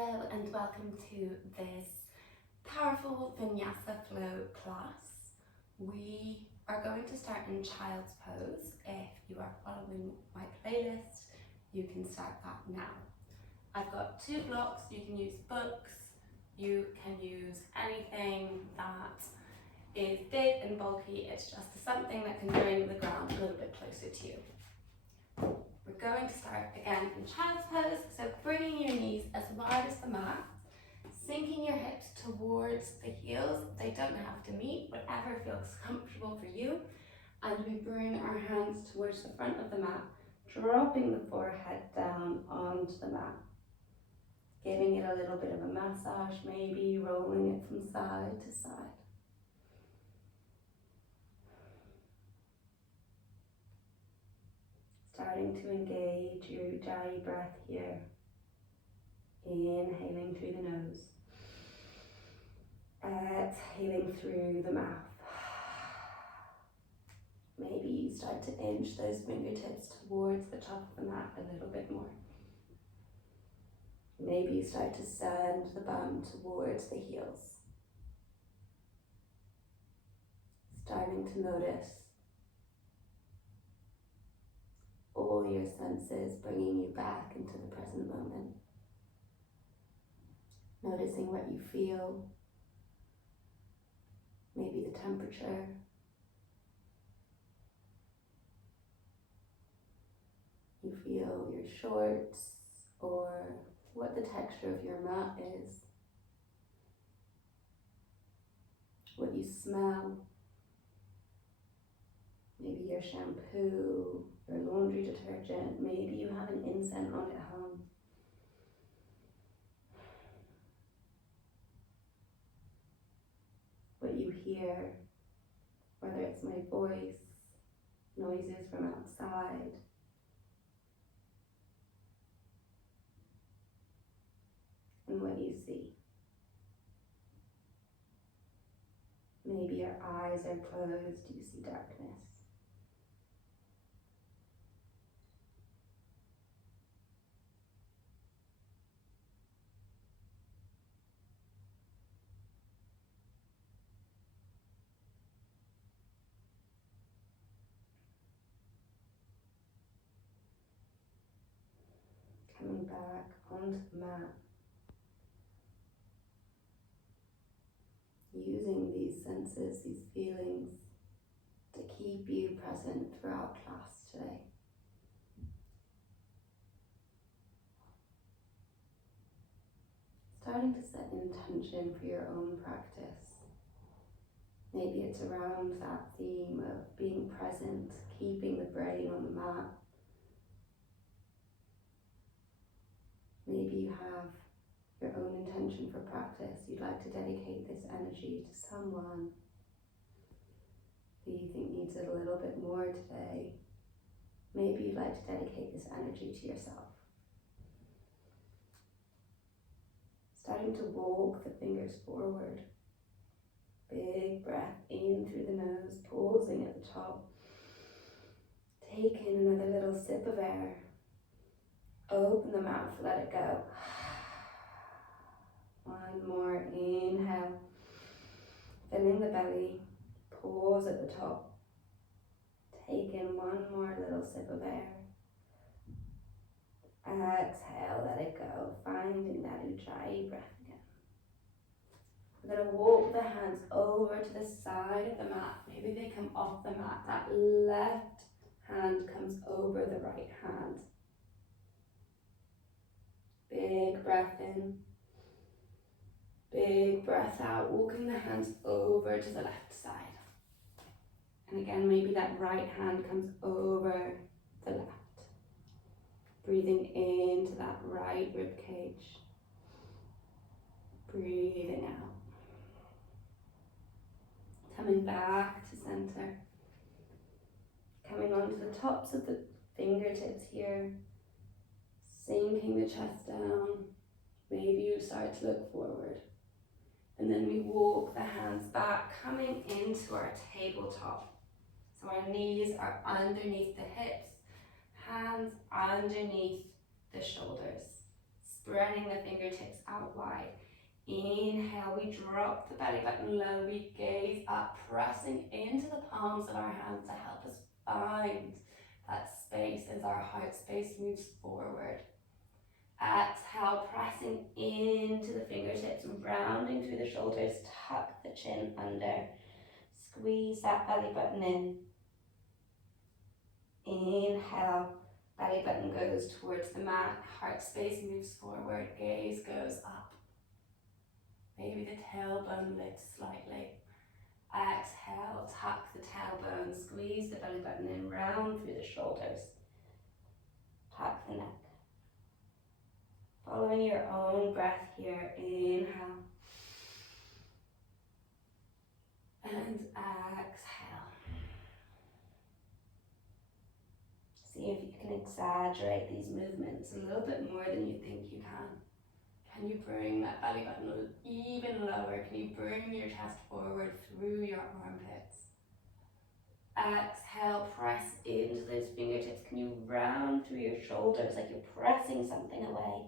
Hello and welcome to this powerful Vinyasa flow class. We are going to start in child's pose. If you are following my playlist, you can start that now. I've got 2 blocks. You can use books, you can use anything that is big and bulky. It's just something that can bring the ground a little bit closer to you. We're going to start again in child's pose, so bringing your knees as wide as the mat, sinking your hips towards the heels. They don't have to meet, whatever feels comfortable for you. And we bring our hands towards the front of the mat, dropping the forehead down onto the mat, giving it a little bit of a massage, maybe rolling it from side to side. Starting to engage your Ujjayi breath here. Inhaling through the nose. Exhaling through the mouth. Maybe you start to inch those fingertips towards the top of the mat a little bit more. Maybe you start to send the bum towards the heels. Starting to notice all your senses, bringing you back into the present moment. Noticing what you feel, maybe the temperature. You feel your shorts or what the texture of your mat is. What you smell. Maybe your shampoo, your laundry detergent, maybe you have an incense on at home. What you hear, whether it's my voice, noises from outside. And what you see. Maybe your eyes are closed, you see darkness. Coming back onto the mat. Using these senses, these feelings, to keep you present throughout class today. Starting to set intention for your own practice. Maybe it's around that theme of being present, keeping the brain on the mat. Maybe you have your own intention for practice. You'd like to dedicate this energy to someone who you think needs it a little bit more today. Maybe you'd like to dedicate this energy to yourself. Starting to walk the fingers forward. Big breath in through the nose, pausing at the top. Take in another little sip of air. Open the mouth, let it go. One more inhale. Filling the belly. Pause at the top. Take in one more little sip of air. Exhale, let it go. Finding that Ujjayi breath again. We're going to walk the hands over to the side of the mat. Maybe they come off the mat. That left hand comes over the right hand. Big breath in. Big breath out. Walking the hands over to the left side. And again, maybe that right hand comes over the left. Breathing into that right rib cage. Breathing out. Coming back to center. Coming onto the tops of the fingertips here. Sinking the chest down. Maybe you start to look forward. And then we walk the hands back, coming into our tabletop. So our knees are underneath the hips, hands underneath the shoulders. spreading the fingertips out wide. Inhale, we drop the belly button low, we gaze up, pressing into the palms of our hands to help us find that space as our heart space moves forward. Exhale, pressing into the fingertips, rounding through the shoulders, tuck the chin under, squeeze that belly button in. Inhale, belly button goes towards the mat, heart space moves forward, gaze goes up. Maybe the tailbone lifts slightly. Exhale, tuck the tailbone, squeeze the belly button in, round through the shoulders. Tuck the neck. Following your own breath here, inhale. And exhale. See if you can exaggerate these movements a little bit more than you think you can. Can you bring that belly button even lower? Can you bring your chest forward through your armpits? Exhale, press into those fingertips. Can you round through your shoulders like you're pressing something away?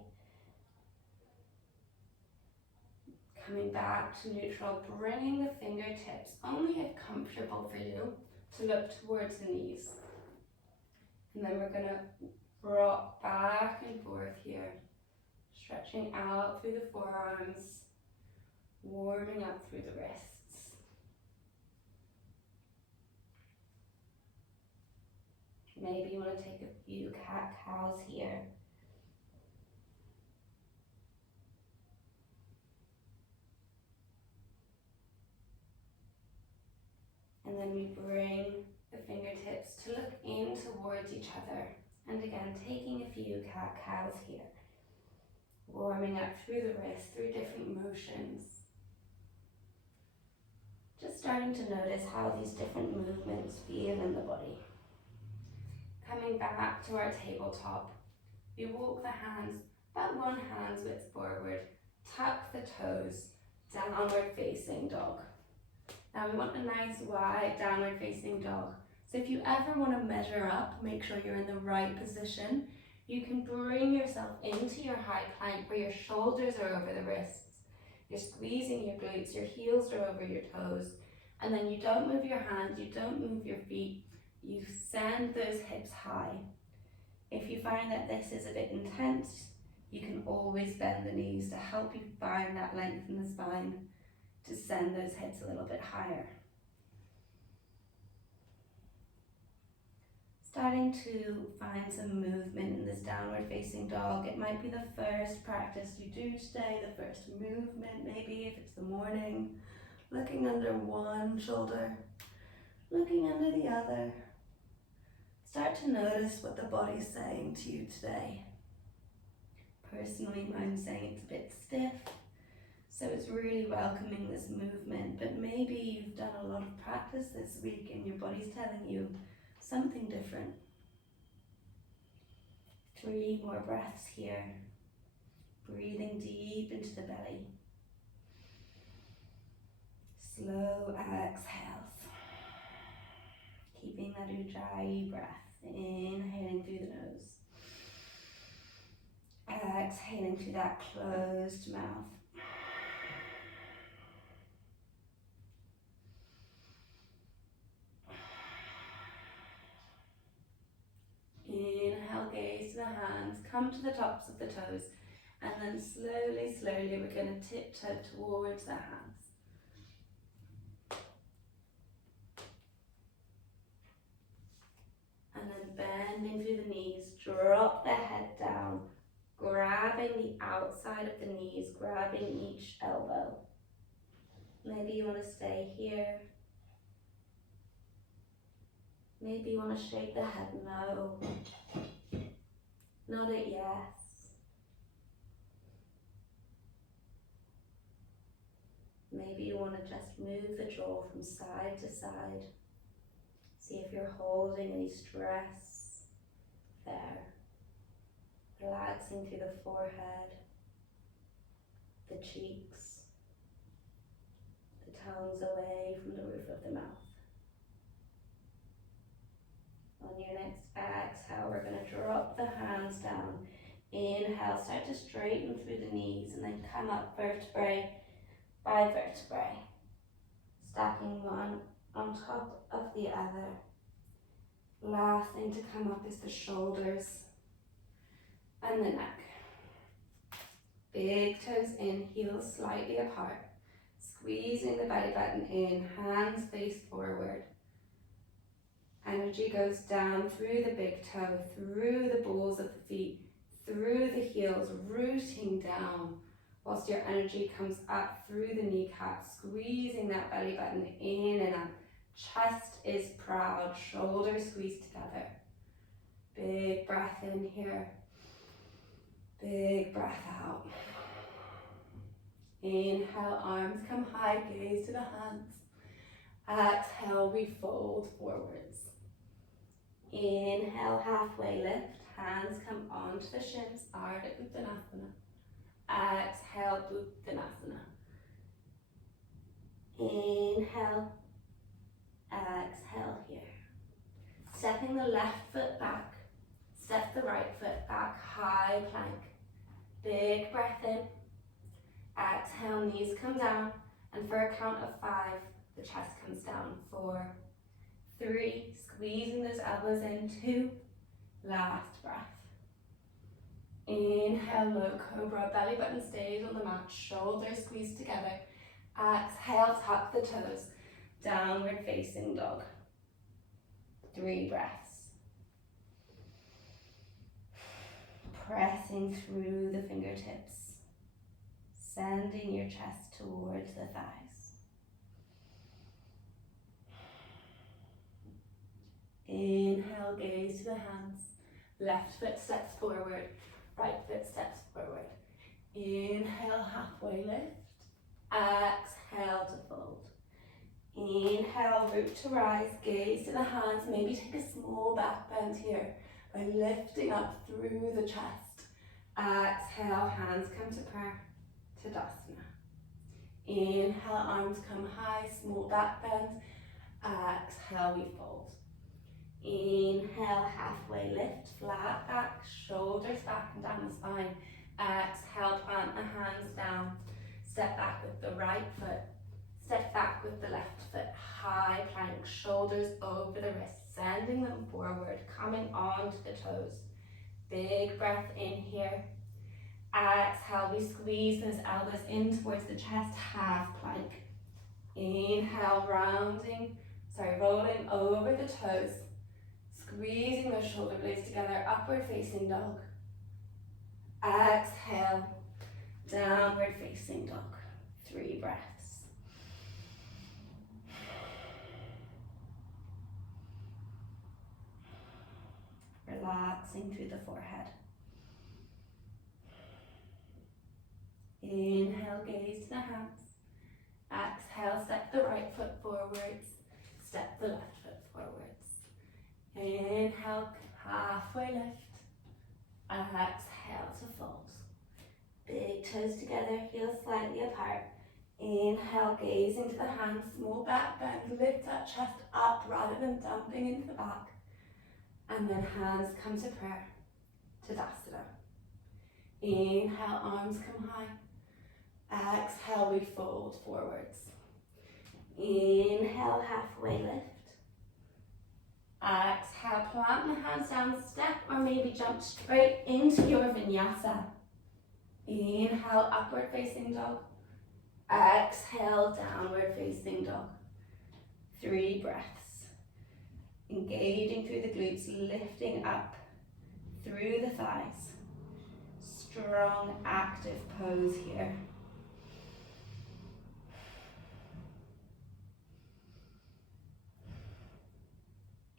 Coming back to neutral, bringing the fingertips, only if comfortable for you, to look towards the knees. And then we're going to rock back and forth here, stretching out through the forearms, warming up through the wrists. Maybe you want to take a few cat-cows here. And then we bring the fingertips to look in towards each other. And again, taking a few cat-cows here. Warming up through the wrists, through different motions. Just starting to notice how these different movements feel in the body. Coming back to our tabletop, we walk the hands about one hand's width forward, tuck the toes, downward facing dog. Now we want a nice wide downward facing dog. So if you ever want to measure up, make sure you're in the right position. You can bring yourself into your high plank where your shoulders are over the wrists. You're squeezing your glutes, your heels are over your toes. And then you don't move your hands, you don't move your feet. You send those hips high. If you find that this is a bit intense, you can always bend the knees to help you find that length in the spine, to send those hips a little bit higher. Starting to find some movement in this downward facing dog. It might be the first practice you do today, the first movement maybe if it's the morning. Looking under one shoulder, looking under the other. Start to notice what the body's saying to you today. Personally, mine's saying it's a bit stiff, so it's really welcoming this movement, but maybe you've done a lot of practice this week and your body's telling you something different. 3 more breaths here. Breathing deep into the belly. Slow exhales. Keeping that ujjayi breath. Inhaling through the nose. Exhaling through that closed mouth. Inhale, gaze to the hands, come to the tops of the toes, and then slowly, slowly we're going to tiptoe towards the hands. And then bending through the knees, drop the head down, grabbing the outside of the knees, grabbing each elbow. Maybe you want to stay here. Maybe you want to shake the head no. Nod it yes. Maybe you want to just move the jaw from side to side. See if you're holding any stress there. Relaxing through the forehead, the cheeks, the tongues away from the roof of the mouth. On your next exhale, we're going to drop the hands down Inhale, start to straighten through the knees and then come up vertebrae by vertebrae, stacking one on top of the other. Last thing to come up is the shoulders and the neck. Big toes in, heels slightly apart. Squeezing the belly button in, hands face forward. Energy goes down through the big toe, through the balls of the feet, through the heels, rooting down, whilst your energy comes up through the kneecap, squeezing that belly button in and up. Chest is proud, shoulders squeeze together. Big breath in here. Big breath out. Inhale, arms come high, gaze to the hands. Exhale, we fold forwards. Inhale, halfway lift, hands come onto the shins, Ardha Uttanasana. Exhale, Uttanasana. Inhale, exhale here. Stepping the left foot back, step the right foot back, high plank. Big breath in. Exhale, knees come down, and for a count of 5, the chest comes down. 4, 3, squeezing those elbows in. 2, last breath. Inhale, low cobra, belly button stays on the mat, shoulders squeeze together. Exhale, tuck the toes, downward facing dog. 3 breaths. Pressing through the fingertips, sending your chest towards the thighs. Inhale, gaze to the hands. Left foot steps forward, right foot steps forward. Inhale, halfway lift. Exhale to fold. Inhale, root to rise, gaze to the hands. Maybe take a small back bend here by lifting up through the chest. Exhale, hands come to prayer, Tadasana. Inhale, arms come high, small back bend. Exhale, we fold. Inhale, halfway lift, flat back, shoulders back and down the spine. Exhale, plant the hands down. Step back with the right foot. Step back with the left foot. High plank, shoulders over the wrists, sending them forward, coming onto the toes. Big breath in here. Exhale, we squeeze those elbows in towards the chest, half plank. Inhale, rolling over the toes. Squeezing those shoulder blades together, upward facing dog. Exhale, downward facing dog. 3 breaths. Relaxing through the forehead. Inhale, gaze to the hands. Exhale, step the right foot forwards. Step the left foot forwards. Inhale, halfway lift. Exhale to fold. Big toes together, heels slightly apart. Inhale, gaze into the hands, small back bend, lift that chest up rather than dumping into the back. And then hands come to prayer, Tadasana. Inhale, arms come high. Exhale, we fold forwards. Inhale, halfway lift. Exhale, plant the hands down, step or maybe jump straight into your vinyasa. Inhale, upward facing dog. Exhale, downward facing dog. 3 breaths. Engaging through the glutes, lifting up through the thighs. Strong, active pose here.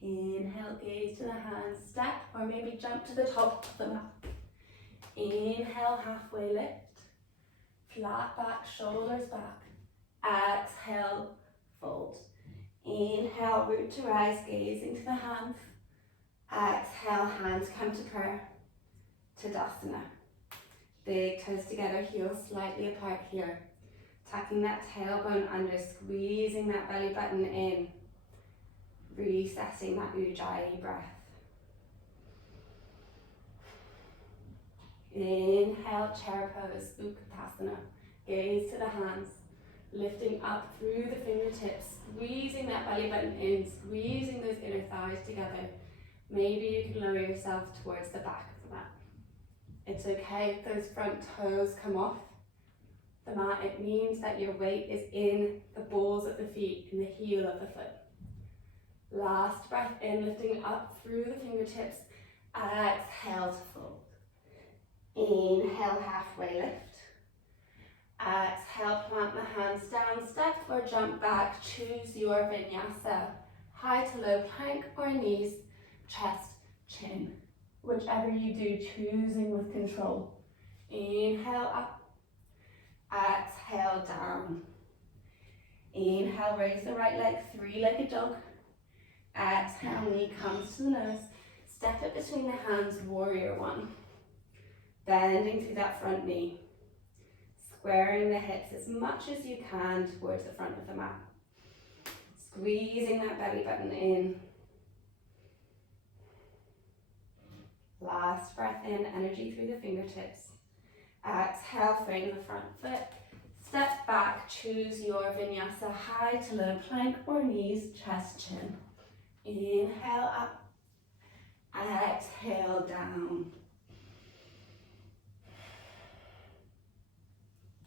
Inhale, gaze to the hands, step or maybe jump to the top of the mat. Inhale, halfway lift, flat back, shoulders back. Exhale, fold. Inhale, root to rise, gaze into the hands. Exhale, hands come to prayer, Tadasana. Big toes together, heels slightly apart here. Tucking that tailbone under, squeezing that belly button in. Recessing that Ujjayi breath. Inhale, chair pose, Utkatasana. Gaze to the hands, lifting up through the fingertips, squeezing that belly button in, squeezing those inner thighs together. Maybe you can lower yourself towards the back of the mat. It's okay if those front toes come off the mat. It means that your weight is in the balls of the feet, in the heel of the foot. Last breath in, lifting up through the fingertips. Exhale to fold. Inhale, halfway lift. Exhale, plant the hands down, step or jump back. Choose your vinyasa. High to low plank or knees, chest, chin. Whichever you do, choosing with control. Inhale up. Exhale down. Inhale, raise the right leg, three-legged dog. Exhale, knee comes to the nose. Step it between the hands, warrior one. Bending through that front knee. Squaring the hips as much as you can towards the front of the mat. Squeezing that belly button in. Last breath in, energy through the fingertips. Exhale, frame the front foot. Step back, choose your vinyasa, high to low plank or knees, chest, chin. Inhale up. Exhale down.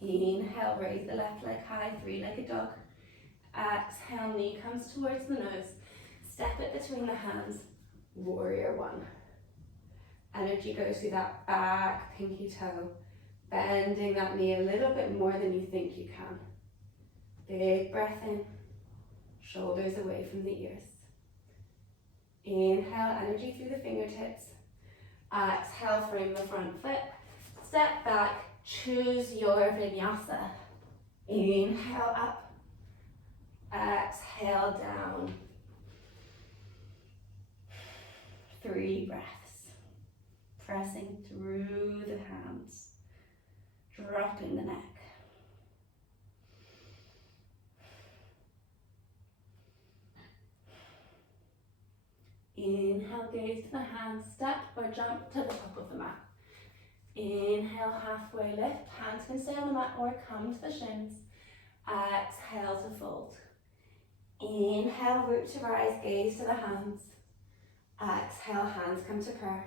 Inhale, raise the left leg high, three-legged dog. Exhale, knee comes towards the nose. Step it between the hands, warrior one. Energy goes through that back pinky toe, bending that knee a little bit more than you think you can. Big breath in, shoulders away from the ears. Inhale, energy through the fingertips. Exhale, frame the front foot. Step back, choose your vinyasa. Inhale up. Exhale down. 3 breaths. Pressing through the hands. Dropping the neck. Inhale, gaze to the hands, step or jump to the top of the mat. Inhale, halfway lift, hands can stay on the mat or come to the shins. Exhale to fold. Inhale, root to rise, gaze to the hands. Exhale, hands come to prayer.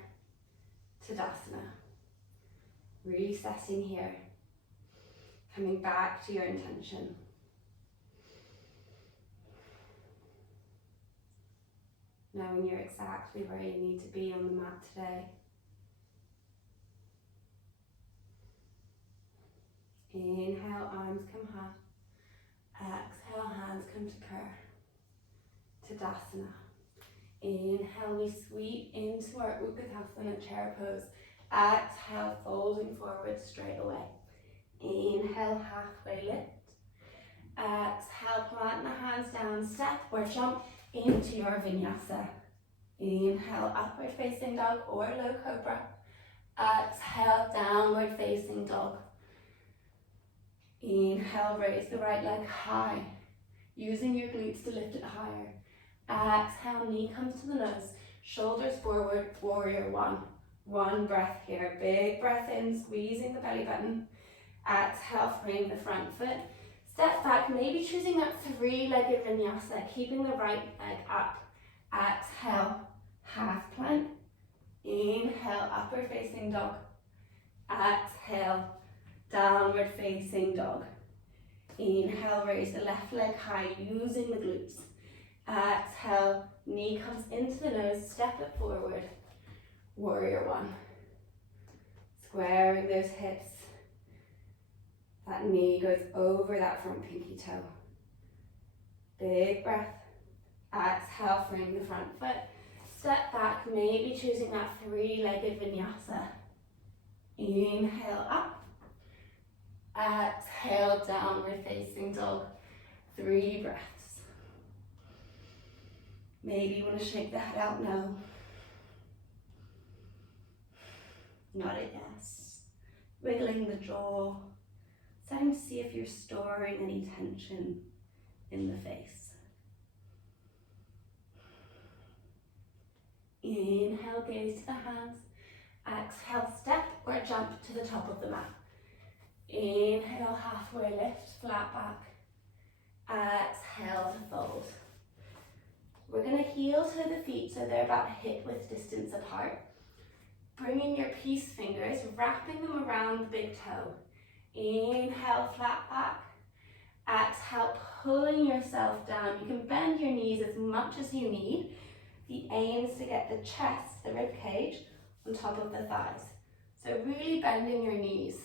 Tadasana. Recessing here. Coming back to your intention. Knowing you're exactly where you need to be on the mat today. Inhale, arms come high. Exhale, hands come to prayer. Tadasana. Inhale, we sweep into our Utkatasana chair pose. Exhale, folding forward straight away. Inhale, halfway lift. Exhale, plant the hands down, step or jump into your vinyasa. Inhale, upward facing dog or low cobra. Exhale, downward facing dog. Inhale, raise the right leg high, using your glutes to lift it higher. Exhale, knee comes to the nose, shoulders forward, warrior one. 1 breath here, big breath in, squeezing the belly button. Exhale, frame the front foot. Step back, maybe choosing that 3-legged vinyasa, keeping the right leg up. Exhale, half plank. Inhale, upward facing dog. Exhale, downward facing dog. Inhale, raise the left leg high, using the glutes. Exhale, knee comes into the nose, step it forward. Warrior one. Squaring those hips. That knee goes over that front pinky toe. Big breath. Exhale, frame the front foot. Step back, maybe choosing that 3-legged vinyasa. Inhale up. Exhale, downward facing dog. 3 breaths. Maybe you want to shake the head out no. Not a yes. Wiggling the jaw. Starting to see if you're storing any tension in the face. Inhale, gaze to the hands. Exhale, step or jump to the top of the mat. Inhale, halfway lift, flat back. Exhale to fold. We're going to heel toe the feet so they're about hip width distance apart. Bringing your peace fingers, wrapping them around the big toe. Inhale, flat back. Exhale, pulling yourself down. You can bend your knees as much as you need. The aim is to get the chest, the rib cage, on top of the thighs. So really bending your knees.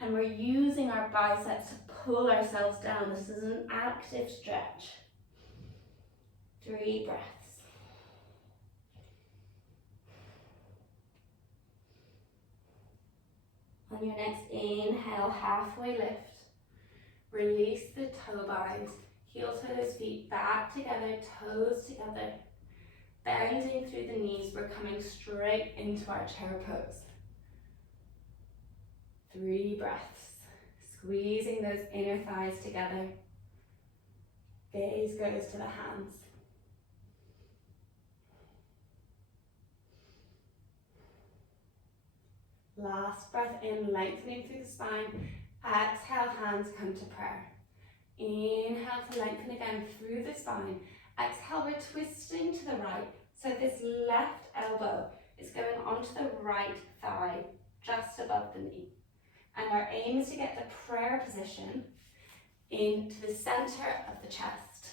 And we're using our biceps to pull ourselves down. This is an active stretch. 3 breaths. On your next inhale, halfway lift. Release the toe bars. Heel toe those feet back together, toes together. Bending through the knees, we're coming straight into our chair pose. 3 breaths. Squeezing those inner thighs together. Gaze goes to the hands. Last breath in, lengthening through the spine. Exhale, hands come to prayer. Inhale to lengthen again through the spine. Exhale, we're twisting to the right. So this left elbow is going onto the right thigh, just above the knee. And our aim is to get the prayer position into the center of the chest.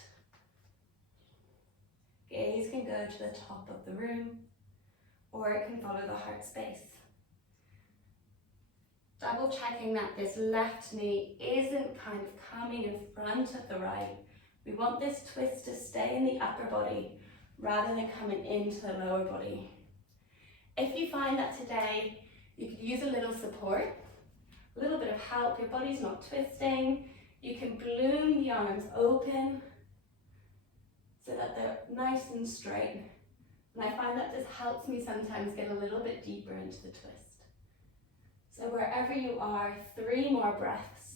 Gaze can go to the top of the room, or it can follow the heart space. Double checking that this left knee isn't kind of coming in front of the right. We want this twist to stay in the upper body rather than coming into the lower body. If you find that today you could use a little support, a little bit of help, your body's not twisting, you can bloom the arms open so that they're nice and straight. And I find that this helps me sometimes get a little bit deeper into the twist. So wherever you are, 3 more breaths.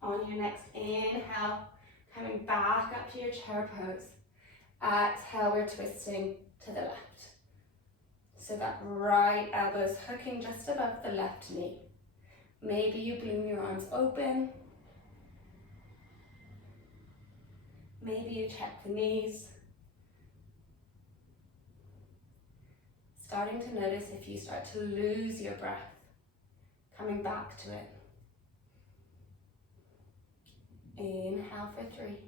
On your next inhale, coming back up to your chair pose. Exhale, we're twisting to the left. So that right elbow is hooking just above the left knee. Maybe you bloom your arms open. Maybe you check the knees. Starting to notice if you start to lose your breath, coming back to it. Inhale for 3.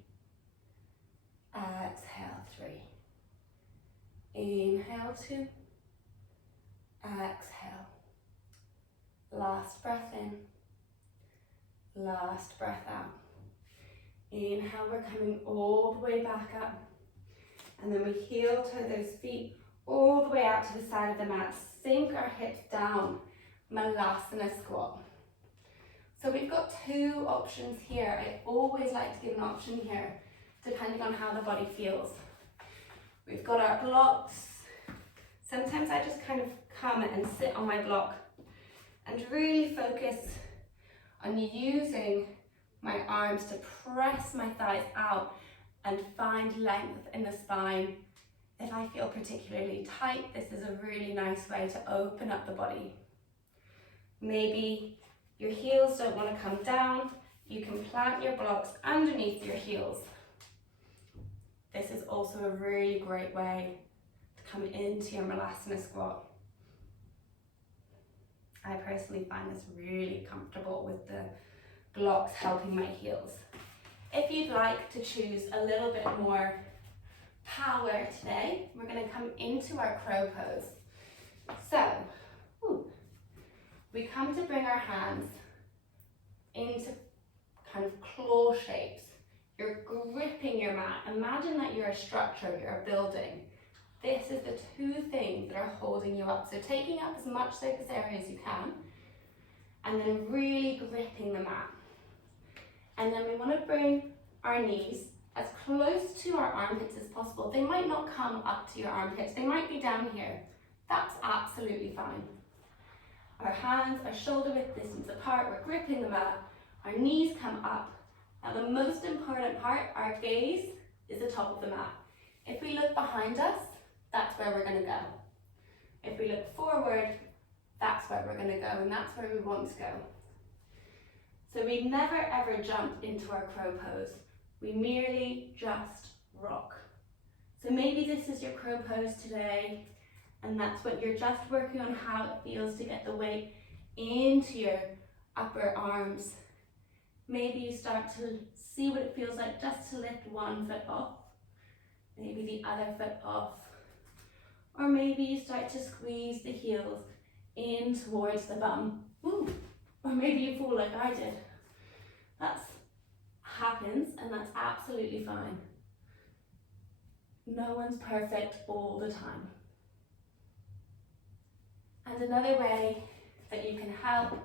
Exhale, 3. Inhale, 2. Exhale. Last breath in. Last breath out. Inhale, we're coming all the way back up. And then we heel toe those feet all the way out to the side of the mat. Sink our hips down. Malasana squat. So we've got 2 options here. I always like to give an option here, depending on how the body feels. We've got our blocks. Sometimes I just kind of come and sit on my block and really focus on using my arms to press my thighs out and find length in the spine. If I feel particularly tight, this is a really nice way to open up the body. Maybe your heels don't want to come down. You can plant your blocks underneath your heels. This is also a really great way to come into your Malasana squat. I personally find this really comfortable with the blocks helping my heels. If you'd like to choose a little bit more power today, we're going to come into our crow pose. So, we come to bring our hands into kind of claw shapes. You're gripping your mat. Imagine that you're a structure, you're a building. This is the 2 things that are holding you up. So taking up as much surface area as you can, and then really gripping the mat. And then we want to bring our knees as close to our armpits as possible. They might not come up to your armpits, they might be down here. That's absolutely fine. Our hands are shoulder width distance apart, we're gripping the mat, Our knees come up. Now the most important part, our gaze is the top of the mat. If we look behind us, that's where we're going to go. If we look forward, that's where we're going to go, and that's where we want to go. So we never ever jump into our crow pose. We merely just rock. So maybe this is your crow pose today, and that's what you're just working on, how it feels to get the weight into your upper arms. Maybe you start to see what it feels like just to lift one foot off, maybe the other foot off, or maybe you start to squeeze the heels in towards the bum. Ooh. Or maybe you fall like I did. That happens, and that's absolutely fine. No one's perfect all the time. And another way that you can help,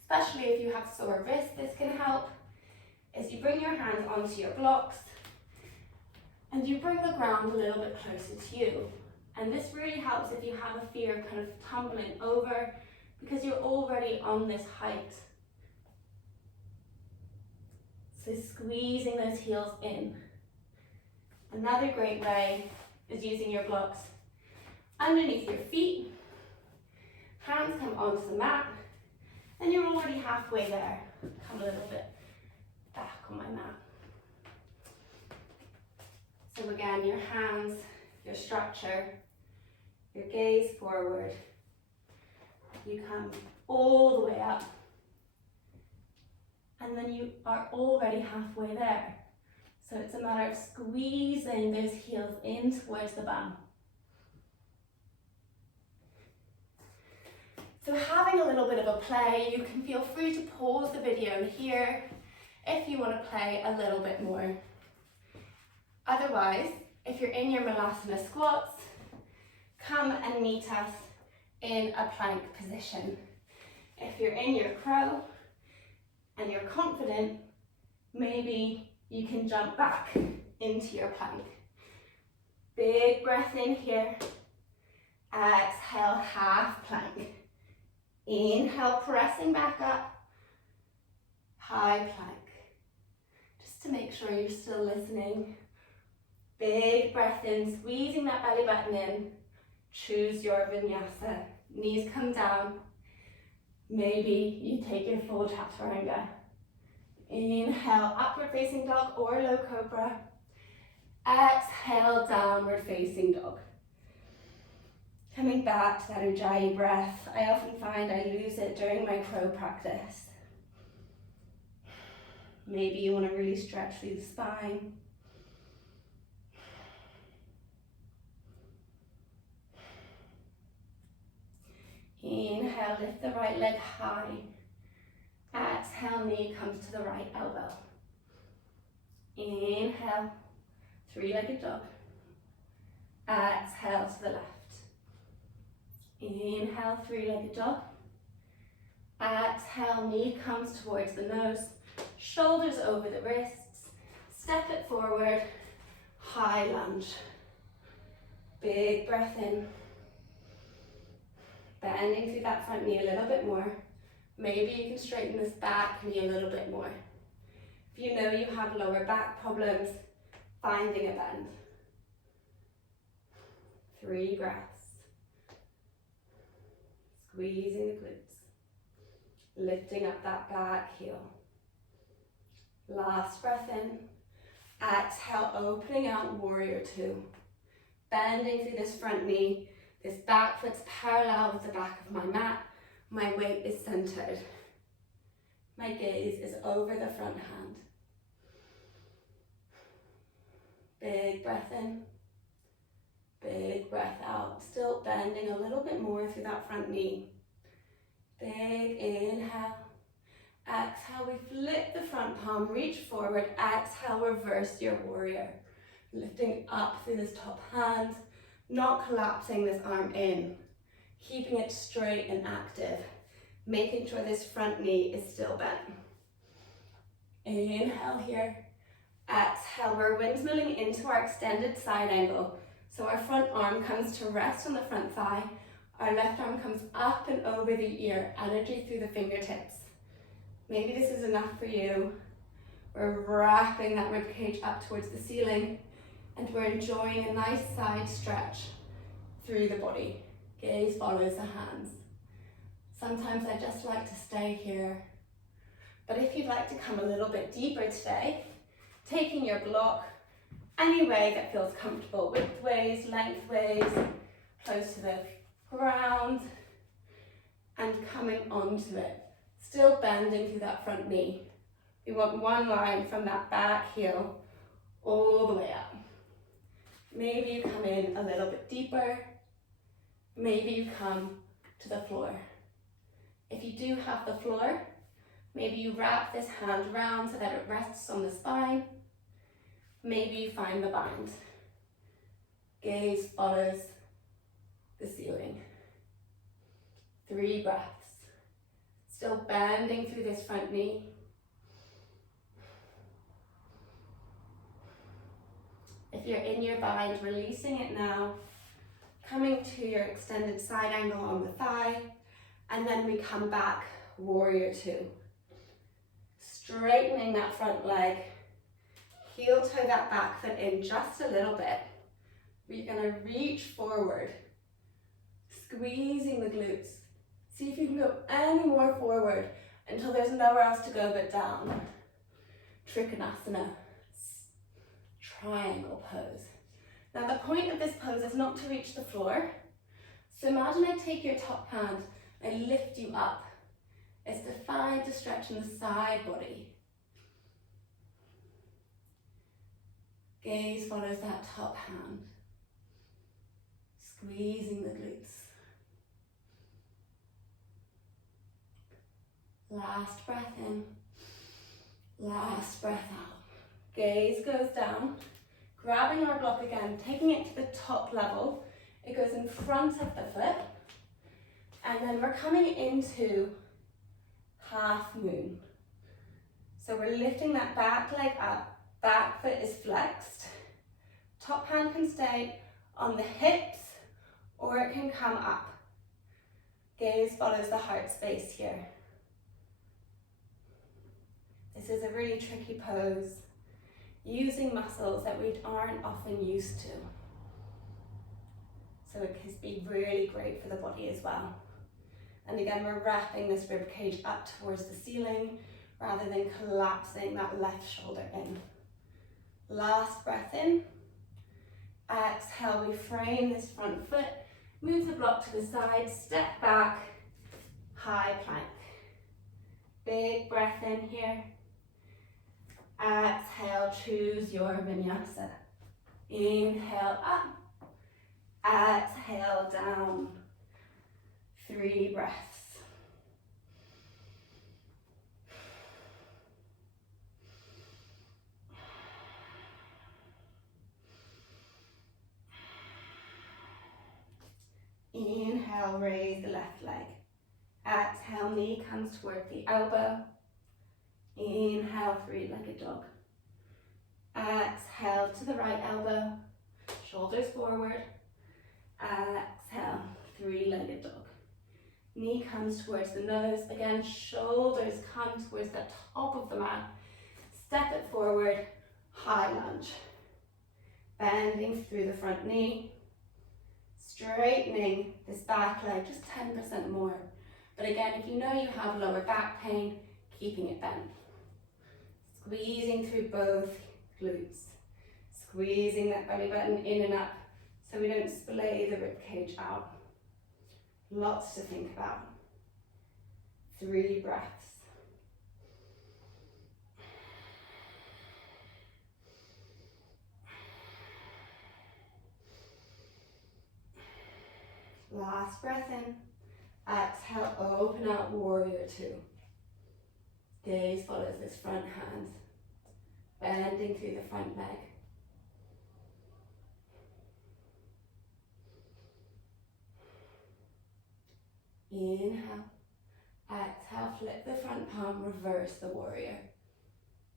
especially if you have sore wrists, this can help, is you bring your hands onto your blocks and you bring the ground a little bit closer to you. And this really helps if you have a fear of kind of tumbling over, because you're already on this height. So squeezing those heels in. Another great way is using your blocks underneath your feet. Hands come onto the mat, and you're already halfway there. Come a little bit back on my mat. So again, your hands, your structure, your gaze forward. You come all the way up, and then you are already halfway there. So it's a matter of squeezing those heels in towards the bum. So having a little bit of a play, you can feel free to pause the video here if you want to play a little bit more. Otherwise, if you're in your Malasana squats, come and meet us in a plank position. If you're in your crow and you're confident, maybe you can jump back into your plank. Big breath in here. Exhale, half plank. Inhale, pressing back up. High plank. Just to make sure you're still listening. Big breath in, squeezing that belly button in. Choose your vinyasa. Knees come down. Maybe you take your full chaturanga. Inhale, upward facing dog or low cobra. Exhale, downward facing dog. Coming back to that Ujjayi breath. I often find I lose it during my crow practice. Maybe you want to really stretch through the spine. Inhale, lift the right leg high. Exhale, knee comes to the right elbow. Inhale, three-legged dog. Exhale to the left. Inhale, three-legged dog. Exhale, knee comes towards the nose. Shoulders over the wrists. Step it forward. High lunge. Big breath in. Bending through that front knee a little bit more. Maybe you can straighten this back knee a little bit more. If you know you have lower back problems, finding a bend. 3 breaths. Squeezing the glutes. Lifting up that back heel. Last breath in. Exhale, opening out, warrior 2. Bending through this front knee. This back foot's parallel with the back of my mat. My weight is centered. My gaze is over the front hand. Big breath in. Big breath out. Still bending a little bit more through that front knee. Big inhale. Exhale, we flip the front palm, reach forward. Exhale, reverse your warrior. Lifting up through this top hand. Not collapsing this arm in, keeping it straight and active, making sure this front knee is still bent. Inhale here, exhale, we're windmilling into our extended side angle. So our front arm comes to rest on the front thigh, our left arm comes up and over the ear, energy through the fingertips. Maybe this is enough for you. We're wrapping that rib cage up towards the ceiling and we're enjoying a nice side stretch through the body. Gaze follows the hands. Sometimes I just like to stay here. But if you'd like to come a little bit deeper today, taking your block any way that feels comfortable, widthways, lengthways, close to the ground, and coming onto it. Still bending through that front knee. We want one line from that back heel all the way up. Maybe you come in a little bit deeper. Maybe you come to the floor. If you do have the floor, maybe you wrap this hand around so that it rests on the spine. Maybe you find the bind. Gaze follows the ceiling. 3 breaths. Still bending through this front knee. If you're in your bind, releasing it now, coming to your extended side angle on the thigh, and then we come back, warrior 2. Straightening that front leg, heel toe that back foot in just a little bit. We're gonna reach forward, squeezing the glutes. See if you can go any more forward until there's nowhere else to go but down. Trikonasana. Triangle pose. Now the point of this pose is not to reach the floor. So imagine I take your top hand, I lift you up. It's to find the stretch in the side body. Gaze follows that top hand. Squeezing the glutes. Last breath in. Last breath out. Gaze goes down. Grabbing our block again, taking it to the top level. It goes in front of the foot. And then we're coming into half moon. So we're lifting that back leg up. Back foot is flexed. Top hand can stay on the hips or it can come up. Gaze follows the heart space here. This is a really tricky pose, using muscles that we aren't often used to. So it can be really great for the body as well. And again, we're wrapping this rib cage up towards the ceiling rather than collapsing that left shoulder in. Last breath in. Exhale, we frame this front foot, move the block to the side, step back, high plank. Big breath in here. Exhale, choose your vinyasa. Inhale up, exhale down. 3 breaths. Inhale, raise the left leg. Exhale, knee comes toward the elbow. Inhale, 3-legged dog. Exhale to the right elbow, shoulders forward. Exhale, 3-legged dog. Knee comes towards the nose. Again, shoulders come towards the top of the mat. Step it forward, high lunge. Bending through the front knee. Straightening this back leg, just 10% more. But again, if you know you have lower back pain, keeping it bent. Squeezing through both glutes. Squeezing that belly button in and up so we don't splay the rib cage out. Lots to think about. 3 breaths. Last breath in. Exhale, open up, warrior 2. Gaze follows this front hand. Bending through the front leg. Inhale. Exhale, flip the front palm, reverse the warrior.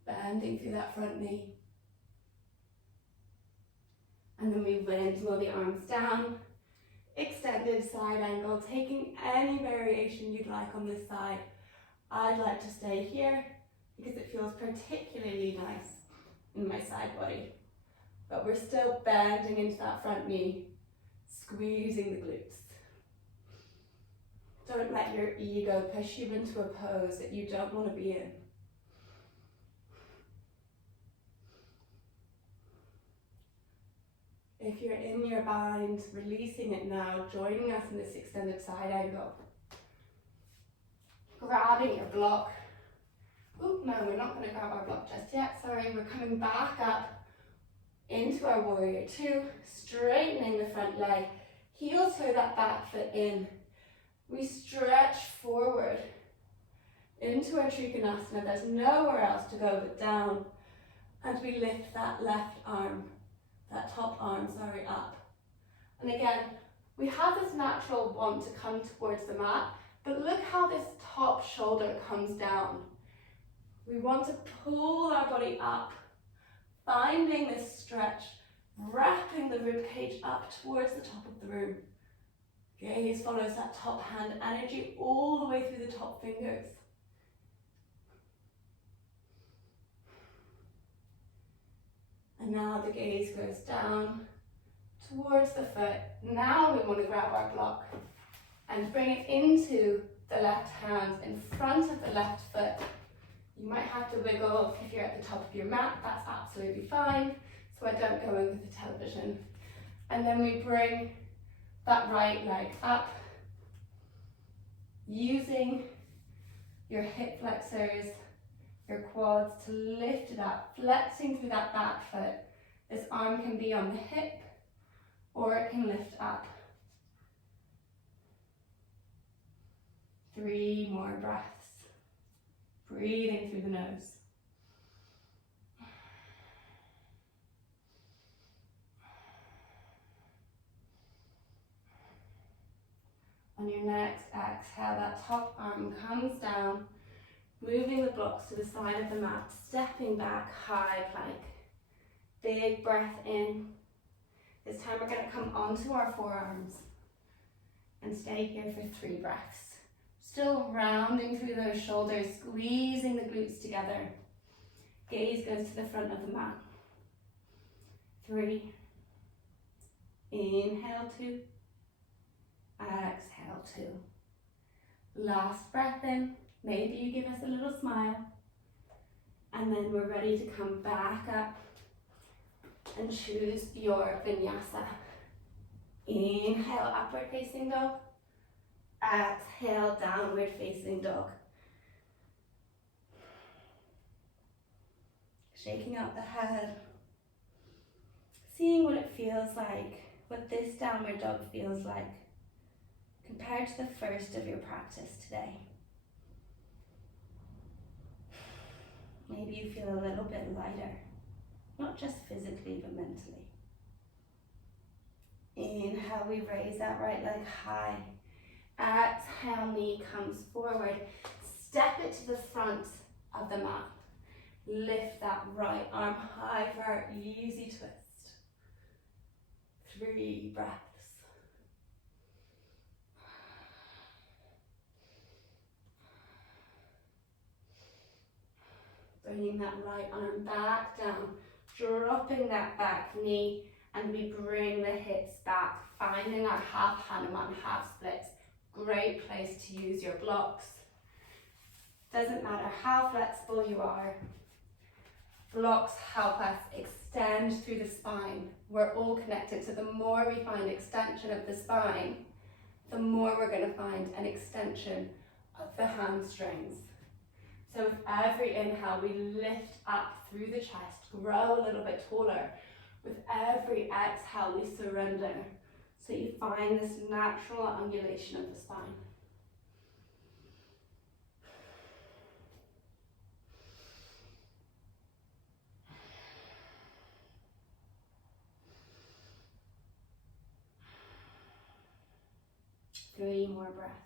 Bending through that front knee. And then we roll the arms down. Extended side angle, taking any variation you'd like on this side. I'd like to stay here because it feels particularly nice in my side body. But we're still bending into that front knee, squeezing the glutes. Don't let your ego push you into a pose that you don't want to be in. If you're in your bind, releasing it now, joining us in this extended side angle. Grabbing your block. Oh, no, we're not going to grab our block just yet. Sorry, we're coming back up into our warrior two, straightening the front leg. Heel toe that back foot in. We stretch forward into our Trikonasana. There's nowhere else to go but down. And we lift that left arm, that top arm, up. And again, we have this natural want to come towards the mat, but look how this top shoulder comes down. We want to pull our body up, finding this stretch, wrapping the ribcage up towards the top of the room. Gaze follows that top hand energy all the way through the top fingers. And now the gaze goes down towards the foot. Now we want to grab our block and bring it into the left hand in front of the left foot. You might have to wiggle if you're at the top of your mat, that's absolutely fine. So I don't go over the television. And then we bring that right leg up, using your hip flexors, your quads to lift it up, flexing through that back foot. This arm can be on the hip or it can lift up. 3 more breaths. Breathing through the nose. On your next exhale, that top arm comes down, moving the blocks to the side of the mat, stepping back, high plank. Big breath in. This time we're going to come onto our forearms and stay here for 3 breaths. Still rounding through those shoulders, squeezing the glutes together. Gaze goes to the front of the mat. 3. Inhale 2. Exhale 2. Last breath in. Maybe you give us a little smile. And then we're ready to come back up and choose your vinyasa. Inhale, upward facing dog. Exhale, downward facing dog. Shaking out the head. Seeing what it feels like, what this downward dog feels like compared to the first of your practice today. Maybe you feel a little bit lighter, not just physically but mentally. Inhale, we raise that right leg high. Exhale, knee comes forward. Step it to the front of the mat. Lift that right arm high for our easy twist. 3 breaths. Bringing that right arm back down, dropping that back knee, and we bring the hips back, finding our half Hanuman, half splits. Great place to use your blocks. Doesn't matter how flexible you are. Blocks help us extend through the spine. We're all connected, so the more we find extension of the spine, the more we're going to find an extension of the hamstrings. So with every inhale, we lift up through the chest, grow a little bit taller. With every exhale, we surrender. So you find this natural undulation of the spine. Three more breaths.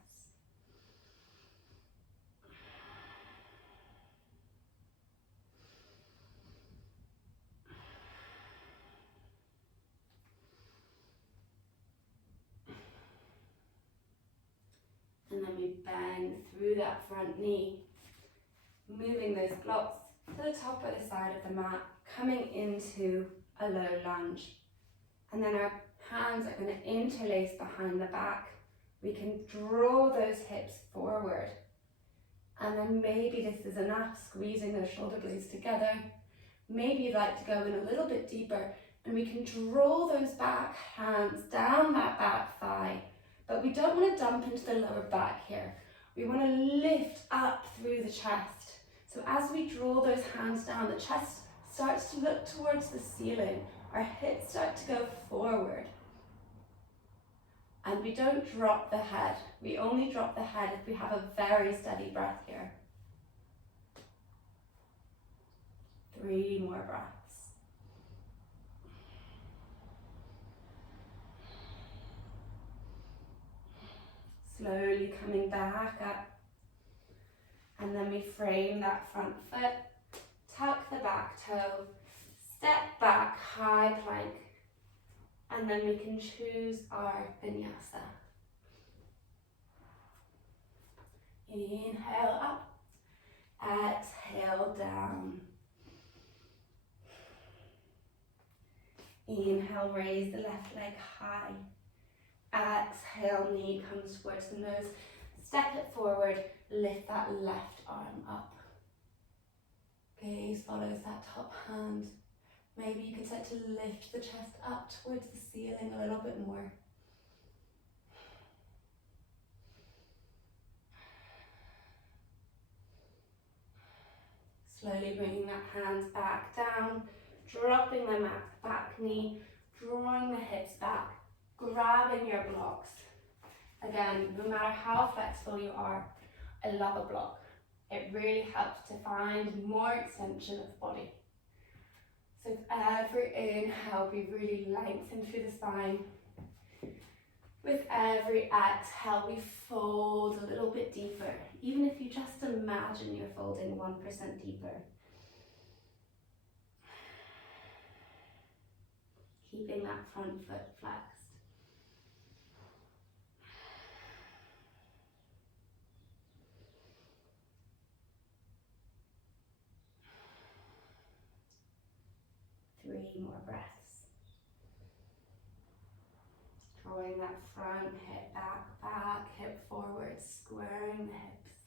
And then we bang through that front knee. moving those blocks to the top or the side of the mat, coming into a low lunge. And then our hands are going to interlace behind the back. We can draw those hips forward. And then maybe this is enough, squeezing those shoulder blades together. Maybe you'd like to go in a little bit deeper, and we can draw those back hands down that back thigh. But we don't want to dump into the lower back here. We want to lift up through the chest. So as we draw those hands down, the chest starts to look towards the ceiling. Our hips start to go forward. And we don't drop the head. We only drop the head if we have a very steady breath here. 3 more breaths. Slowly coming back up. And then we frame that front foot, tuck the back toe, step back, high plank. And then we can choose our vinyasa. Inhale up, exhale down. Inhale, raise the left leg high. Exhale, knee comes towards the nose. Step it forward, lift that left arm up. Gaze follows that top hand. Maybe you can start to lift the chest up towards the ceiling a little bit more. Slowly bringing that hands back down, dropping the back knee, drawing the hips back, grabbing your blocks. Again, no matter how flexible you are, I love a block. It really helps to find more extension of the body. So with every inhale, we really lengthen through the spine. With every exhale, we fold a little bit deeper. Even if you just imagine you're folding 1% deeper. Keeping that front foot flexed. Three more breaths. Drawing that front hip back, hip forward, squaring the hips.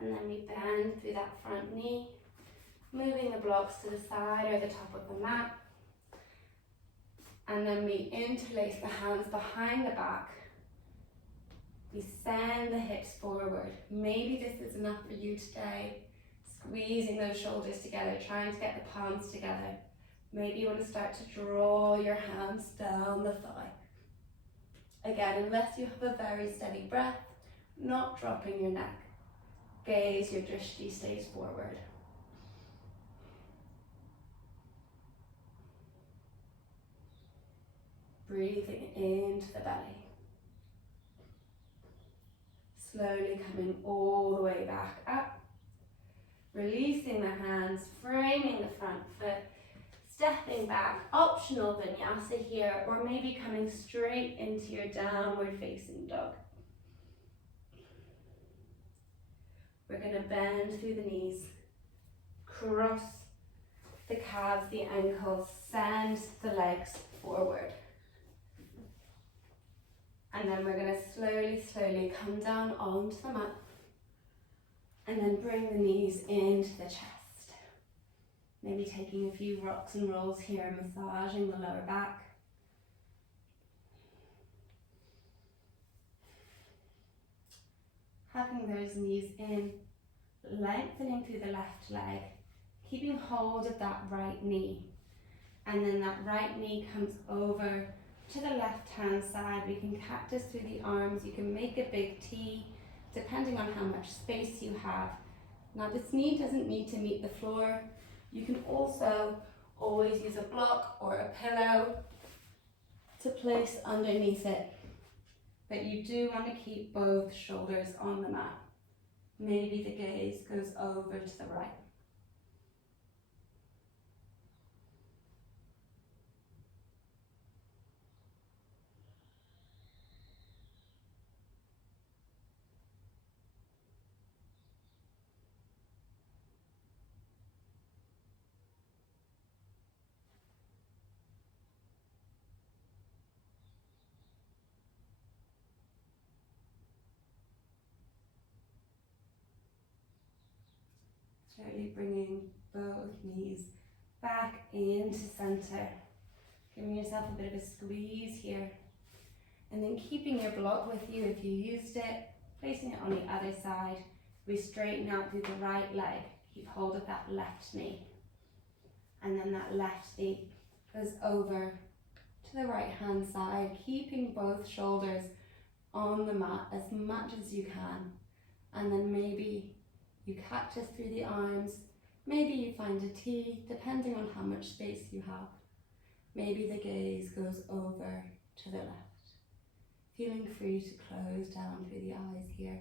And then we bend through that front knee, moving the blocks to the side or the top of the mat. And then we interlace the hands behind the back. We send the hips forward. Maybe this is enough for you today. Squeezing those shoulders together, trying to get the palms together. Maybe you want to start to draw your hands down the thigh. Again, unless you have a very steady breath, not dropping your neck. Gaze, your drishti stays forward. Breathing into the belly. Slowly coming all the way back up. Releasing the hands, framing the front foot. Stepping back, optional vinyasa here, or maybe coming straight into your downward facing dog. We're going to bend through the knees, cross the calves, the ankles, send the legs forward. And then we're going to slowly come down onto the mat, and then bring the knees into the chest. Maybe taking a few rocks and rolls here, massaging the lower back. Having those knees in, lengthening through the left leg, keeping hold of that right knee. And then that right knee comes over to the left hand side. We can cactus through the arms. You can make a big T, depending on how much space you have. Now this knee doesn't need to meet the floor. You can also always use a block or a pillow to place underneath it. But you do want to keep both shoulders on the mat. Maybe the gaze goes over to the right. Slowly bringing both knees back into center. Giving yourself a bit of a squeeze here. And then keeping your block with you if you used it, placing it on the other side. We straighten out through the right leg. Keep hold of that left knee. And then that left knee goes over to the right hand side, keeping both shoulders on the mat as much as you can. And then maybe you cactus through the arms, maybe you find a T, depending on how much space you have. Maybe the gaze goes over to the left. Feeling free to close down through the eyes here.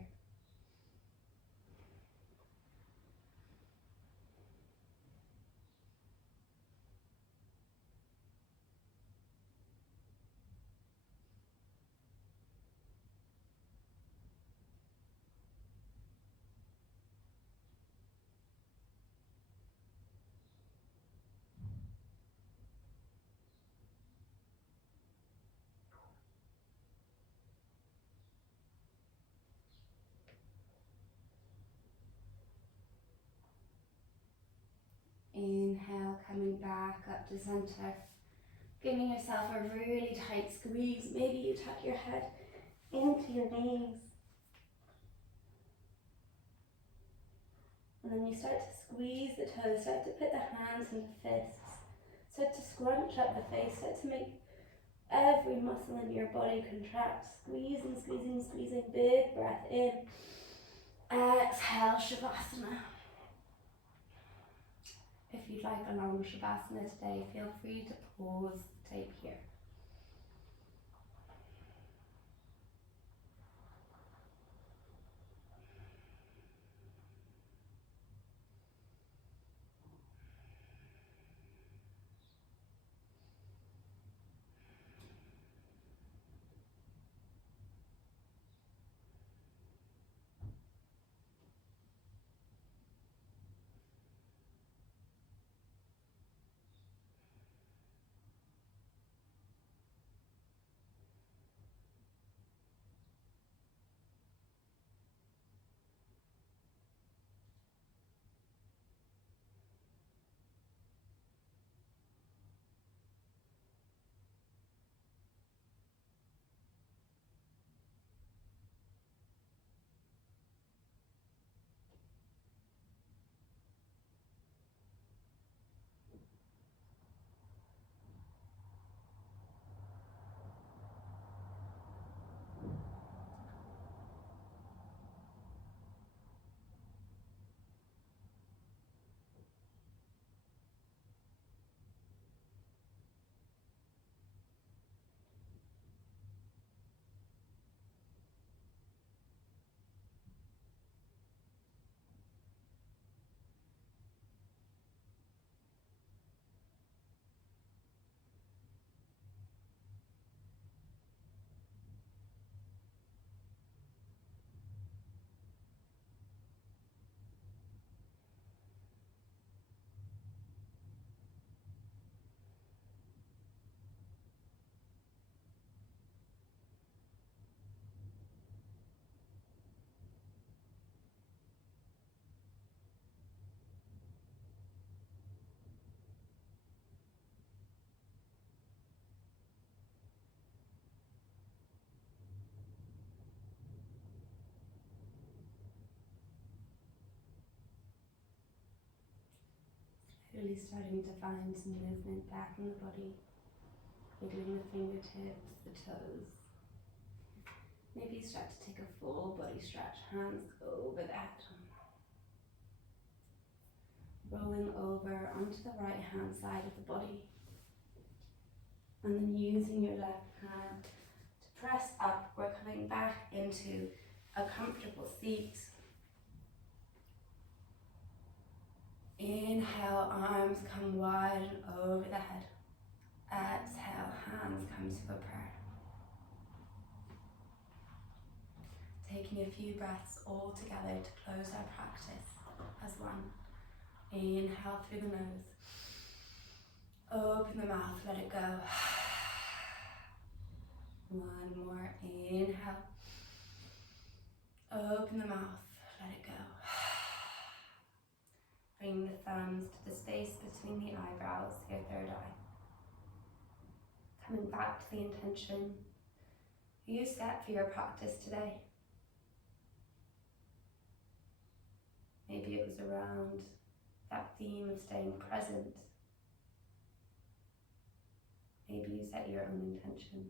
Inhale, coming back up to center. Giving yourself a really tight squeeze. Maybe you tuck your head into your knees. And then you start to squeeze the toes, start to put the hands into fists. Start to scrunch up the face, start to make every muscle in your body contract. Squeezing, squeezing, squeezing. Big breath in. Exhale, Shavasana. If you'd like a long Shavasana today, feel free to pause the tape here. Really starting to find some movement back in the body. Wiggling the fingertips, the toes. Maybe start to take a full body stretch, hands over the head. Rolling over onto the right hand side of the body. And then using your left hand to press up, we're coming back into a comfortable seat. Inhale, arms come wide and over the head. Exhale, hands come to a prayer. Taking a few breaths all together to close our practice as one. Inhale through the nose. Open the mouth, let it go. One more, inhale. Open the mouth, let it go. Bring the thumbs to the space between the eyebrows, your third eye. Coming back to the intention you set for your practice today. Maybe it was around that theme of staying present. Maybe you set your own intention.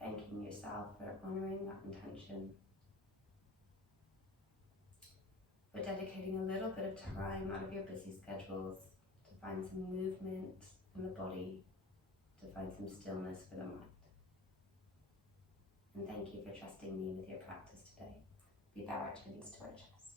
Thanking yourself for honouring that intention. For dedicating a little bit of time out of your busy schedules to find some movement in the body, to find some stillness for the mind. And thank you for trusting me with your practice today. We bow our chins to our chest.